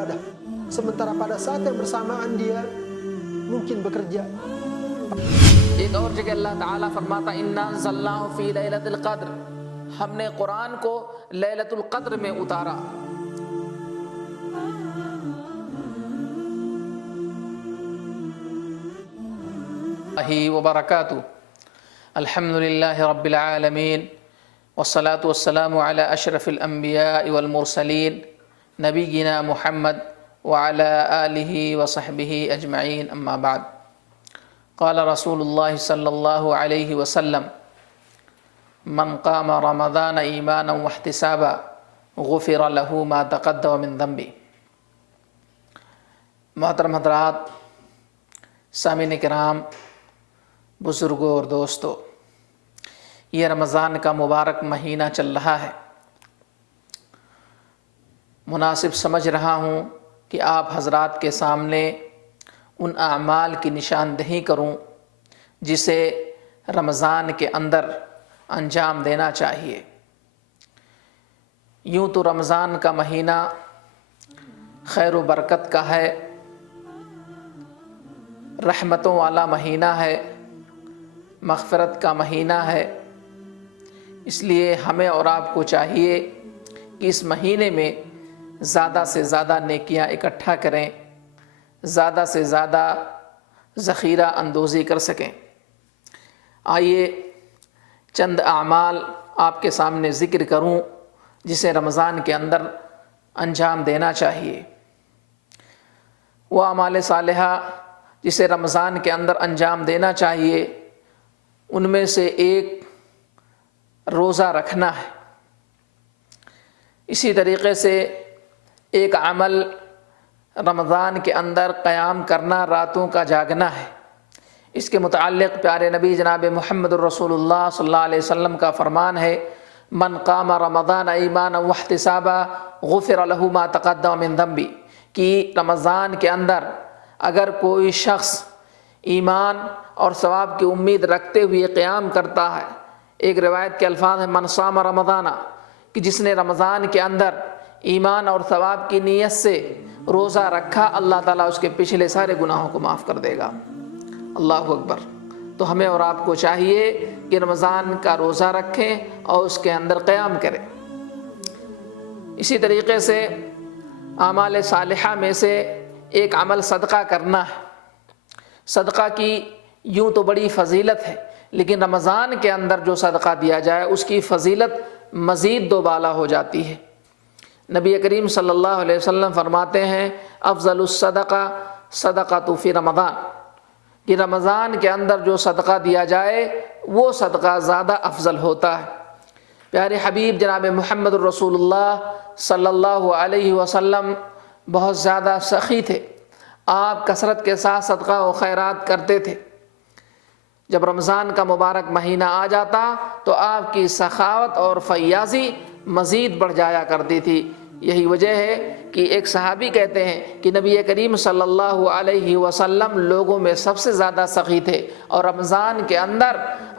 beribadah, sementara pada saat yang bersamaan dia mungkin bekerja. ایک اور جگہ اللہ تعالیٰ فرماتا اِنَّا أَنزَلْنَاهُ فِي لَيْلَةِ الْقَدْرِ، ہم نے قرآن کو لیلۃ القدر میں اتارا۔ وبرکاتہ، الحمدللہ رب العالمین، والصلاة والسلام علی اشرف الانبیاء والمرسلین، نبینا محمد وعلی آلہ وصحبہ اجمعین، اما بعد۔ قال رسول اللہ صلی اللہ علیہ وسلم من قام رمضان ایمانا واحتسابا غفر له ما تقدم من ذنبه۔ محترم حضرات، سامعین کرام، بزرگوں اور دوستو، یہ رمضان کا مبارک مہینہ چل رہا ہے۔ مناسب سمجھ رہا ہوں کہ آپ حضرات کے سامنے ان اعمال کی نشاندہی کروں جسے رمضان کے اندر انجام دینا چاہیے۔ یوں تو رمضان کا مہینہ خیر و برکت کا ہے، رحمتوں والا مہینہ ہے، مغفرت کا مہینہ ہے۔ اس لیے ہمیں اور آپ کو چاہیے کہ اس مہینے میں زیادہ سے زیادہ نیکیاں اکٹھا کریں، زیادہ سے زیادہ ذخیرہ اندوزی کر سکیں۔ آئیے چند اعمال آپ کے سامنے ذکر کروں جسے رمضان کے اندر انجام دینا چاہیے۔ وہ اعمال صالحہ جسے رمضان کے اندر انجام دینا چاہیے، ان میں سے ایک روزہ رکھنا ہے۔ اسی طریقے سے ایک عمل رمضان کے اندر قیام کرنا، راتوں کا جاگنا ہے۔ اس کے متعلق پیارے نبی جناب محمد الرسول اللہ صلی اللہ علیہ وسلم کا فرمان ہے من قام رمضان ایمانا واحتسابا غفر له ما تقدم من ذنبه، کہ رمضان کے اندر اگر کوئی شخص ایمان اور ثواب کی امید رکھتے ہوئے قیام کرتا ہے، ایک روایت کے الفاظ ہیں من صام رمضان، کہ جس نے رمضان کے اندر ایمان اور ثواب کی نیت سے روزہ رکھا، اللہ تعالیٰ اس کے پچھلے سارے گناہوں کو معاف کر دے گا۔ اللہ اکبر۔ تو ہمیں اور آپ کو چاہیے کہ رمضان کا روزہ رکھیں اور اس کے اندر قیام کریں۔ اسی طریقے سے اعمال صالحہ میں سے ایک عمل صدقہ کرنا ہے۔ صدقہ کی یوں تو بڑی فضیلت ہے، لیکن رمضان کے اندر جو صدقہ دیا جائے اس کی فضیلت مزید دو بالا ہو جاتی ہے۔ نبی کریم صلی اللہ علیہ وسلم فرماتے ہیں افضل الصدقہ صدقۃ فی رمضان، کہ رمضان کے اندر جو صدقہ دیا جائے وہ صدقہ زیادہ افضل ہوتا ہے۔ پیارے حبیب جناب محمد الرسول اللہ صلی اللہ علیہ وسلم بہت زیادہ سخی تھے، آپ کثرت کے ساتھ صدقہ و خیرات کرتے تھے۔ جب رمضان کا مبارک مہینہ آ جاتا تو آپ کی سخاوت اور فیاضی مزید بڑھ جایا کرتی تھی۔ یہی وجہ ہے کہ ایک صحابی کہتے ہیں کہ نبی کریم صلی اللہ علیہ وسلم لوگوں میں سب سے زیادہ سخی تھے، اور رمضان کے اندر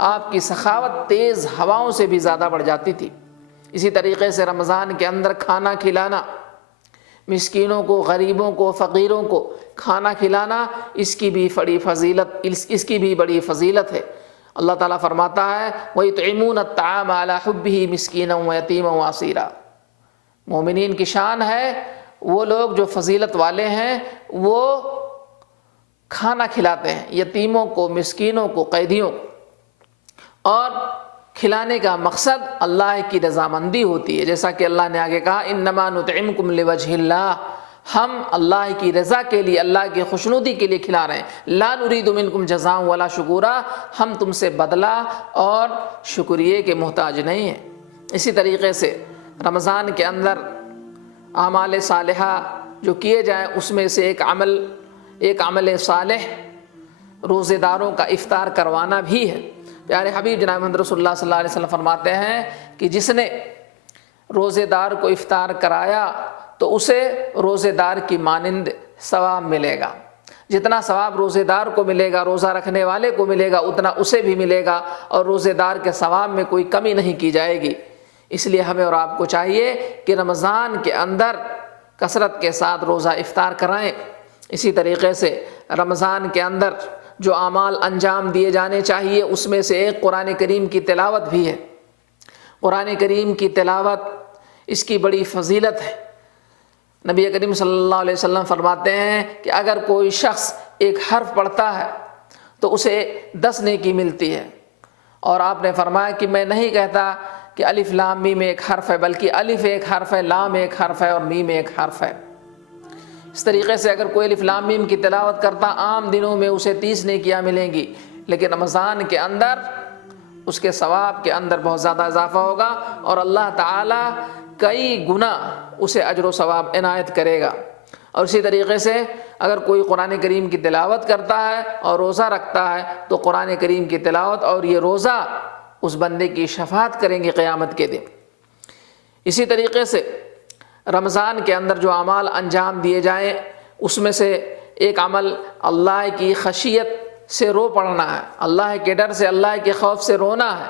آپ کی سخاوت تیز ہواؤں سے بھی زیادہ بڑھ جاتی تھی۔ اسی طریقے سے رمضان کے اندر کھانا کھلانا، مسکینوں کو، غریبوں کو، فقیروں کو کھانا کھلانا، اس کی بھی بڑی فضیلت ہے۔ اللہ تعالیٰ فرماتا ہے وَيُطْعِمُونَ الطَّعَامَ عَلَى حُبِّهِ مِسْكِينًا وَيَتِيمًا وَأَسِيرًا۔ مومنین کی شان ہے وہ لوگ جو فضیلت والے ہیں، وہ کھانا کھلاتے ہیں یتیموں کو، مسکینوں کو، قیدیوں کو، اور کھلانے کا مقصد اللہ کی رضامندی ہوتی ہے، جیسا کہ اللہ نے آگے کہا انما نطعمکم لوجہ اللہ، ہم اللہ کی رضا کے لیے، اللہ کی خوشنودی کے لیے کھلا رہے ہیں۔ لا نرید منکم جزاء ولا شکورا، ہم تم سے بدلہ اور شکریہ کے محتاج نہیں ہیں۔ اسی طریقے سے رمضان کے اندر اعمال صالحہ جو کیے جائیں اس میں سے ایک عمل صالح روزے داروں کا افطار کروانا بھی ہے۔ پیارے حبیب جناب محمد رسول اللہ صلی اللہ علیہ وسلم فرماتے ہیں کہ جس نے روزے دار کو افطار کرایا تو اسے روزے دار کی مانند ثواب ملے گا۔ جتنا ثواب روزے دار کو ملے گا، روزہ رکھنے والے کو ملے گا، اتنا اسے بھی ملے گا، اور روزے دار کے ثواب میں کوئی کمی نہیں کی جائے گی۔ اس لیے ہمیں اور آپ کو چاہیے کہ رمضان کے اندر کثرت کے ساتھ روزہ افطار کرائیں۔ اسی طریقے سے رمضان کے اندر جو اعمال انجام دیے جانے چاہیے اس میں سے ایک قرآن کریم کی تلاوت بھی ہے۔ قرآن کریم کی تلاوت اس کی بڑی فضیلت ہے۔ نبی کریم صلی اللہ علیہ وسلم فرماتے ہیں کہ اگر کوئی شخص ایک حرف پڑھتا ہے تو اسے 10 نیکی ملتی ہے، اور آپ نے فرمایا کہ میں نہیں کہتا کہ الف لام میم ایک حرف ہے، بلکہ الف ایک حرف ہے، لام ایک حرف ہے اور میم ایک حرف ہے۔ اس طریقے سے اگر کوئی الف لام میم کی تلاوت کرتا عام دنوں میں اسے 30 نیکیاں ملیں گی، لیکن رمضان کے اندر اس کے ثواب کے اندر بہت زیادہ اضافہ ہوگا اور اللہ تعالیٰ کئی گنا اسے اجر و ثواب عنایت کرے گا۔ اور اسی طریقے سے اگر کوئی قرآن کریم کی تلاوت کرتا ہے اور روزہ رکھتا ہے تو قرآن کریم کی تلاوت اور یہ روزہ اس بندے کی شفاعت کریں گے قیامت کے دن۔ اسی طریقے سے رمضان کے اندر جو اعمال انجام دیے جائیں اس میں سے ایک عمل اللہ کی خشیت سے رو پڑنا ہے، اللہ کے ڈر سے، اللہ کے خوف سے رونا ہے۔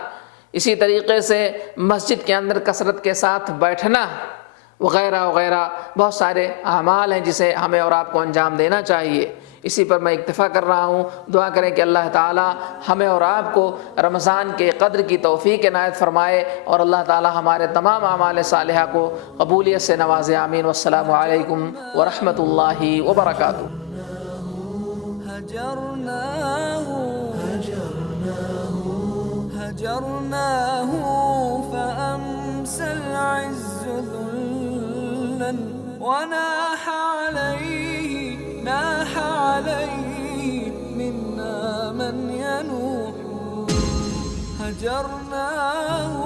اسی طریقے سے مسجد کے اندر کثرت کے ساتھ بیٹھنا وغیرہ وغیرہ بہت سارے اعمال ہیں جسے ہمیں اور آپ کو انجام دینا چاہیے۔ اسی پر میں اکتفا کر رہا ہوں۔ دعا کریں کہ اللہ تعالی ہمیں اور آپ کو رمضان کے قدر کی توفیق عنایت فرمائے اور اللہ تعالی ہمارے تمام اعمال صالحہ کو قبولیت سے نوازے۔ آمین۔ والسلام علیکم ورحمۃ اللہ وبرکاتہ۔ هجرناه فأمسى العز ذلا وناح عليه منا من ينوح. هجرناه